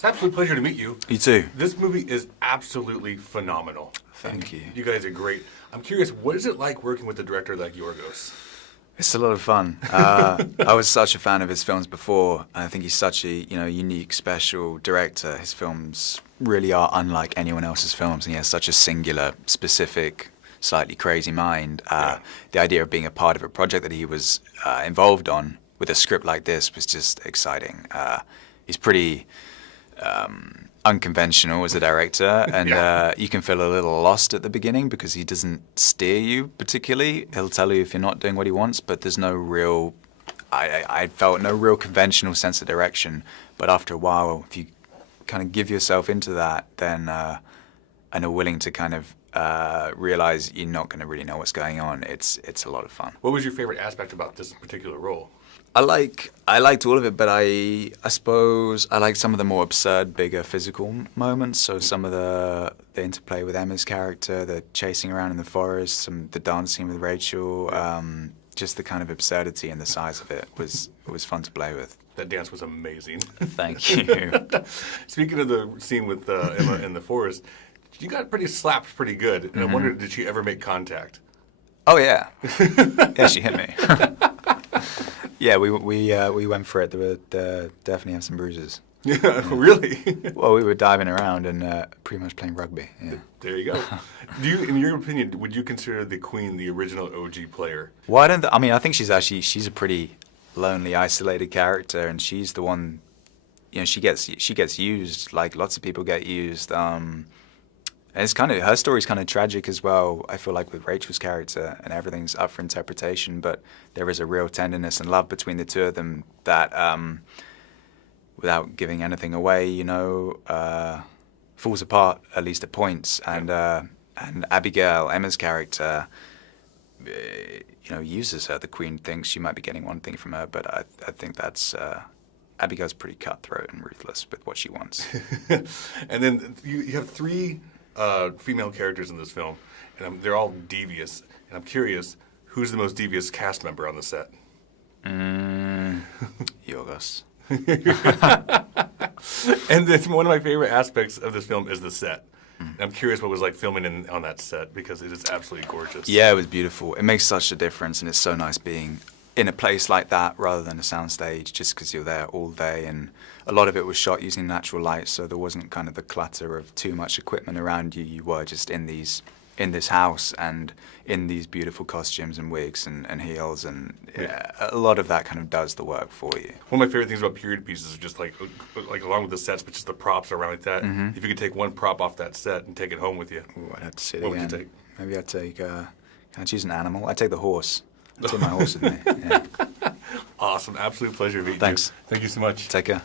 It's an absolute pleasure to meet you. You too. This movie is absolutely phenomenal. Thank you. You guys are great. I'm curious, what is it like working with a director like Yorgos? It's a lot of fun. I was such a fan of his films before. I think he's such a unique, special director. His films really are unlike anyone else's films, and he has such a singular, specific, slightly crazy mind. The idea of being a part of a project that he was involved on with a script like this was just exciting. He's pretty unconventional as a director, and you can feel a little lost at the beginning because he doesn't steer you particularly. He'll tell you if you're not doing what he wants, but there's no real, I felt no real conventional sense of direction. But after a while, if you kind of give yourself into that, then and are willing to kind of realize you're not going to really know what's going on, it's a lot of fun. What was your favorite aspect about this particular role? I liked all of it, but I suppose I liked some of the more absurd, bigger physical moments. So some of the interplay with Emma's character, the chasing around in the forest, the dancing with Rachel, just the kind of absurdity and the size of it was fun to play with. That dance was amazing. Thank you. Speaking of the scene with Emma in the forest, you got slapped pretty good, and I wondered, did she ever make contact? Oh yeah, yeah, she hit me. Yeah, we went for it. There definitely have some bruises. Yeah, really? Well, we were diving around and pretty much playing rugby. Yeah. There you go. In your opinion, would you consider the Queen the original OG player? Well, I think she's a pretty lonely, isolated character, and she's the one. She gets used like lots of people get used. And it's her story's kind of tragic as well. I feel like with Rachel's character, and everything's up for interpretation, but there is a real tenderness and love between the two of them that, without giving anything away, falls apart at least at points. And Abigail, Emma's character, uses her. The Queen thinks she might be getting one thing from her, but I think that's. Abigail's pretty cutthroat and ruthless with what she wants. And then you have three female characters in this film, and they're all devious. And I'm curious, who's the most devious cast member on the set? Yorgos. And then one of my favorite aspects of this film is the set. And I'm curious what it was like filming on that set, because it is absolutely gorgeous. Yeah, it was beautiful. It makes such a difference, and it's so nice being in a place like that rather than a soundstage, just because you're there all day. And a lot of it was shot using natural light, so there wasn't kind of the clutter of too much equipment around you. You were just in this house and in these beautiful costumes and wigs and heels, and a lot of that kind of does the work for you. One of my favorite things about period pieces is just like along with the sets, but just the props around like that. If you could take one prop off that set and take it home with you, Ooh, I'd have to see it what again. would you take? Maybe I'd take. Can I choose an animal? I'd take the horse. I'd take my horse with me. Yeah. Awesome. Absolute pleasure meeting you. Thanks. Thank you so much. Take care.